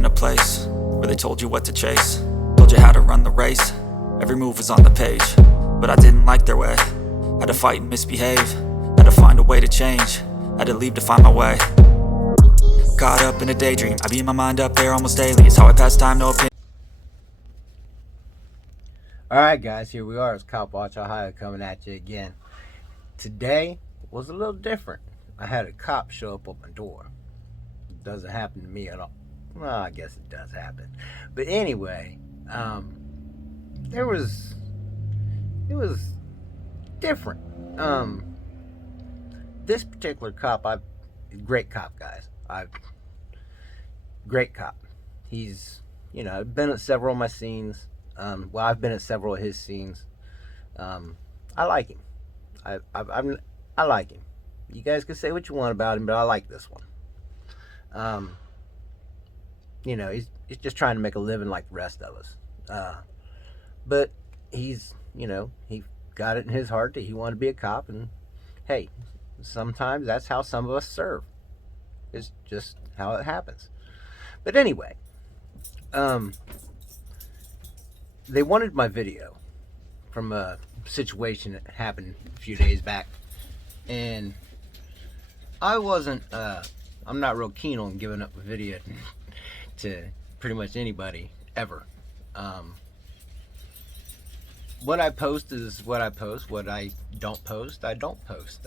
in a place where they told you what to chase, told you how to run the race, every move was on the page. But I didn't like their way, had to fight and misbehave, had to find a way to change, had to leave to find my way. Caught up in a daydream, I beat my mind up there almost daily, it's how I pass time, no opinion. Alright guys, here we are. It's Cop Watch Ohio coming at you again. Today was a little different. I had a cop show up at my door. It doesn't happen to me at all. Well, I guess it does happen. But anyway, it was different. This particular cop, great cop, guys. Great cop. He's, I've been at several of my scenes. I've been at several of his scenes. I like him. I like him. You guys can say what you want about him, but I like this one. He's just trying to make a living like the rest of us. But he's, he got it in his heart that he wanted to be a cop, and hey, sometimes that's how some of us serve. It's just how it happens. But anyway, they wanted my video from a situation that happened a few days back, and I wasn't, I'm not real keen on giving up a video to pretty much anybody ever. What I post is what I post. What I don't post, I don't post.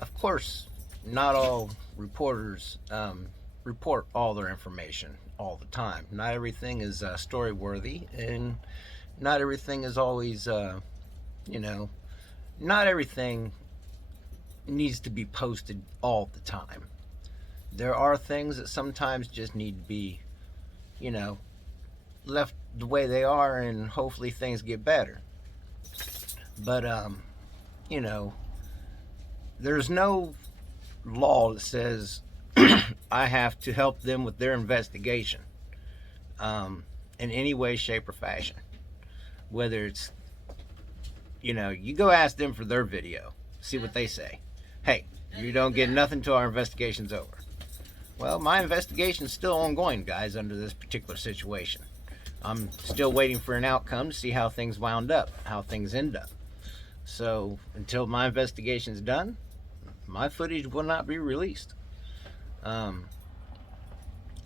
Of course, not all reporters report all their information all the time. Not everything is story worthy, and not everything is always, not everything needs to be posted all the time. There are things that sometimes just need to be, left the way they are, and hopefully things get better. But, there's no law that says I have to help them with their investigation in any way, shape, or fashion. Whether it's, you go ask them for their video, see what they say. Hey, you don't get nothing till our investigation's over. Well, my investigation's still ongoing, guys, under this particular situation. I'm still waiting for an outcome to see how things wound up, how things end up. So until my investigation's done, my footage will not be released.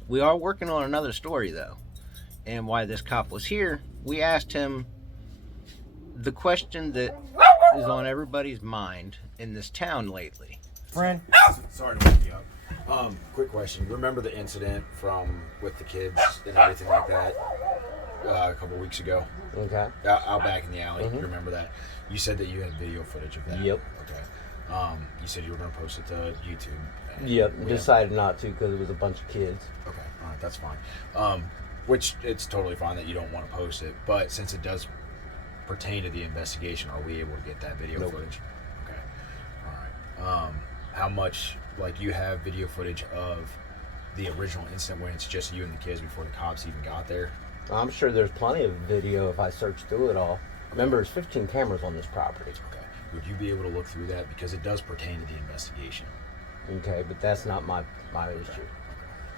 We are working on another story, though, and why this cop was here. We asked him the question that is on everybody's mind in this town lately. Friend, sorry to wake you up. Quick question. Remember the incident with the kids and everything like that a couple weeks ago? Okay. Out back in the alley. You remember that? You said that you had video footage of that. Yep. Okay. You said you were going to post it to YouTube. Yep. Decided not to because it was a bunch of kids. Okay. All right. That's fine. Which it's totally fine that you don't want to post it, but since it does pertain to the investigation, are we able to get that video footage? Okay. All right. How much, you have video footage of the original incident when it's just you and the kids before the cops even got there? I'm sure there's plenty of video if I search through it all. Remember, there's 15 cameras on this property. Okay. Would you be able to look through that? Because it does pertain to the investigation. Okay, but that's not my issue. Okay.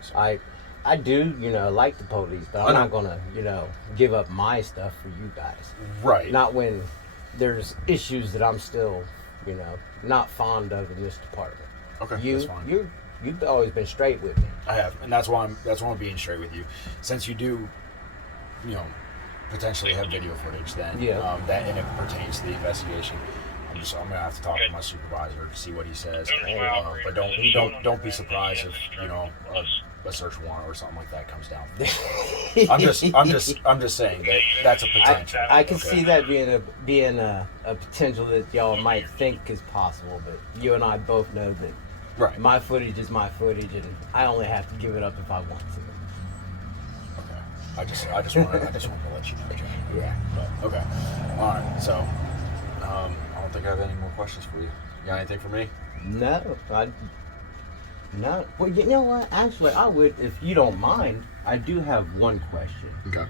So, I do, like the police, but I'm not going to, give up my stuff for you guys. Right. Not when there's issues that I'm still, not fond of in this department. Okay, that's fine. You've always been straight with me. I have, and that's why I'm being straight with you. Since you do, potentially have video footage, then that and it pertains to the investigation. I'm gonna have to talk to my supervisor to see what he says. But don't be surprised if a search warrant or something like that comes down. I'm just saying that's a potential. I can see that being a potential that y'all might think is possible, but you and I both know that my footage is my footage, and I only have to give it up if I want to. Okay. I just wanted to let you know, Jay. Yeah. But, okay. All right. So, I don't think I have any more questions for you. You got anything for me? No. No. Well, you know what? Actually, I would, if you don't mind. I do have one question. Okay.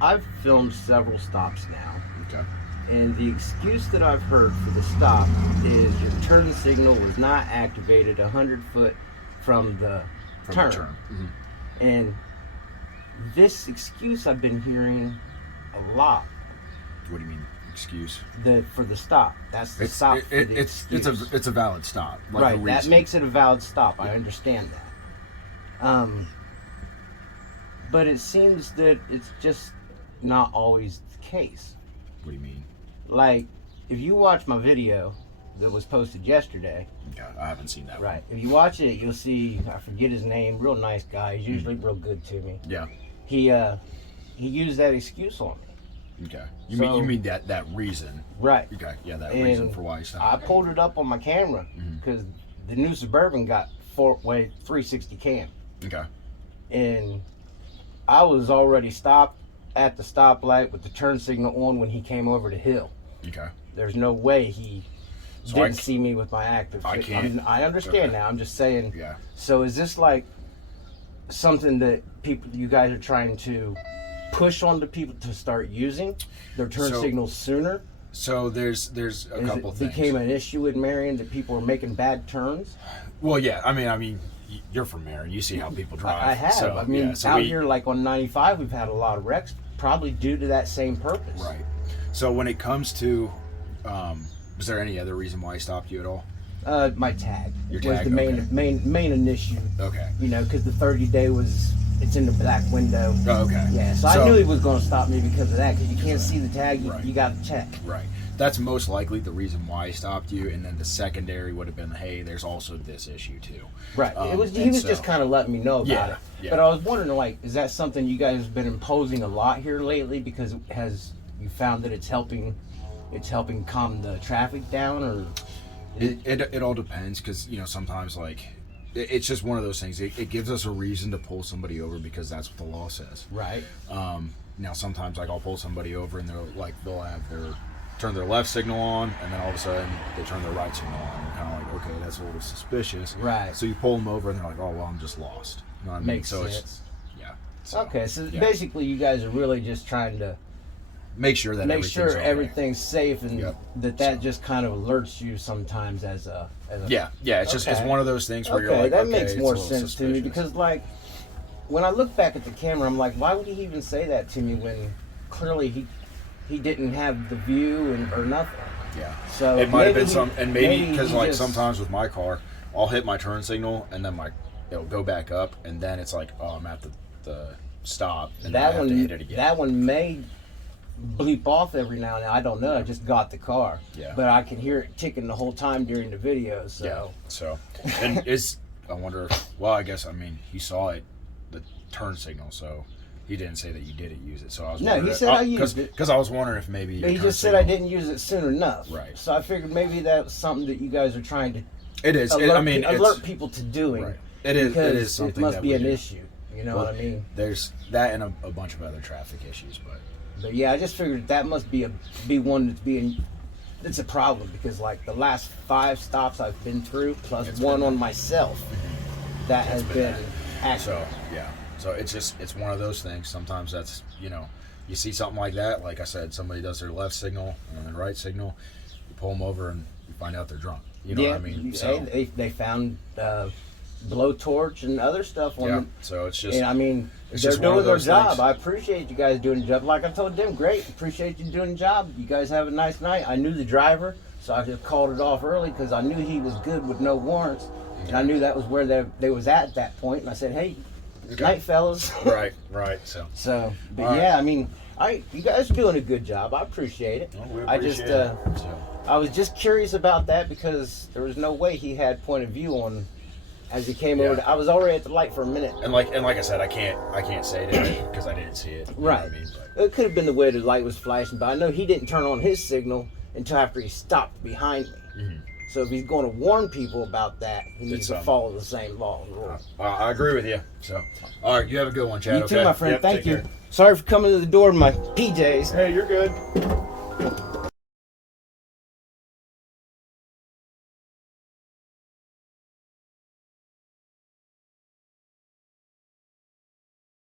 I've filmed several stops now. Okay. And the excuse that I've heard for the stop is your turn signal was not activated 100 foot from the turn. Mm-hmm. And this excuse I've been hearing a lot. What do you mean excuse? For the stop. That's the stop. It's a valid stop. Like right. That makes it a valid stop. Yeah. I understand that. But it seems that it's just not always the case. What do you mean? Like, if you watch my video that was posted yesterday. Okay, I haven't seen that. Right. If you watch it, you'll see. I forget his name. Real nice guy. He's usually real good to me. Yeah. He used that excuse on me. Okay. You mean that reason? Right. Okay. Yeah, that reason for why he stopped. I pulled it up on my camera because the new Suburban got 360 cam. Okay. And I was already stopped at the stoplight with the turn signal on when he came over the hill. Okay. There's no way he didn't see me with my active. I understand now. I'm just saying. Yeah. So is this like something that you guys are trying to push on the people to start using their turn signals sooner? So there's a couple things. Became an issue in Marion that people are making bad turns? Well, yeah. I mean, you're from Marion. You see how people drive. I have. So, out here, like on 95, we've had a lot of wrecks, probably due to that same purpose. Right. So when it comes to, was there any other reason why he stopped you at all? My tag. Your was tag, the main issue. Okay. You know, because the 30-day it's in the black window. Oh, okay. Yeah, so I knew he was going to stop me because of that, because you can't see the tag, you got to check. Right. That's most likely the reason why he stopped you, and then the secondary would have been, hey, there's also this issue too. Right. He was just kind of letting me know about it. Yeah. But I was wondering, like, is that something you guys have been imposing a lot here lately, because you found that it's helping calm the traffic down, or? It all depends, because sometimes like it's just one of those things. It gives us a reason to pull somebody over because that's what the law says. Right. Now sometimes like I'll pull somebody over and they'll have turn their left signal on, and then all of a sudden they turn their right signal on. You're kind of like, okay, that's a little suspicious. Right. So you pull them over and they're like, oh well, I'm just lost. You know what I mean? Makes sense. Okay, so basically you guys are really just trying to make sure everything's safe, and that just kind of alerts you sometimes as a it's one of those things where you're like, that makes more sense to me, because like when I look back at the camera, I'm like, why would he even say that to me when clearly he didn't have the view or nothing? Yeah. So it might have been maybe because like sometimes with my car, I'll hit my turn signal and then it'll go back up, and then it's like, oh, I'm at the stop, and then I have to hit it again. That one may bleep off every now and then. I don't know. I just got the car. Yeah. But I can hear it ticking the whole time during the video. So. Yeah. So, and I wonder. Well, I guess he saw it, the turn signal. So he didn't say that you didn't use it. So I was he said I used it because I was wondering if maybe he just said I didn't use it soon enough. Right. So I figured maybe that was something that you guys are trying to. It is. Alert people to doing. Right. It is. It is something. It must that be an do. issue. You know what I mean? There's that and a bunch of other traffic issues, But yeah, I just figured that must be one that's a problem, because like the last 5 stops I've been through, plus one on myself, that has been accurate. So it's one of those things. Sometimes that's you see something like that. Like I said, somebody does their left signal and their right signal. You pull them over and you find out they're drunk. You know what I mean? So they found blowtorch and other stuff on them. So it's just. And they're doing their job. Things. I appreciate you guys doing the job. Like I told them, great. Appreciate you doing the job. You guys have a nice night. I knew the driver, so I just called it off early because I knew he was good with no warrants, and I knew that was where they was at that point. And I said, hey, night, fellas. Right. So. But you guys are doing a good job. I appreciate it. Well, we appreciate it. I was just curious about that because there was no way he had point of view on. As he came over, I was already at the light for a minute. And like I said, I can't say it because I didn't see it. Right. It could have been the way the light was flashing, but I know he didn't turn on his signal until after he stopped behind me. Mm-hmm. So if he's going to warn people about that, he needs to follow the same law and rules. I agree with you. So, all right, you have a good one, Chad. You too, my friend. Thank you. Sorry for coming to the door in my PJs. Hey, you're good.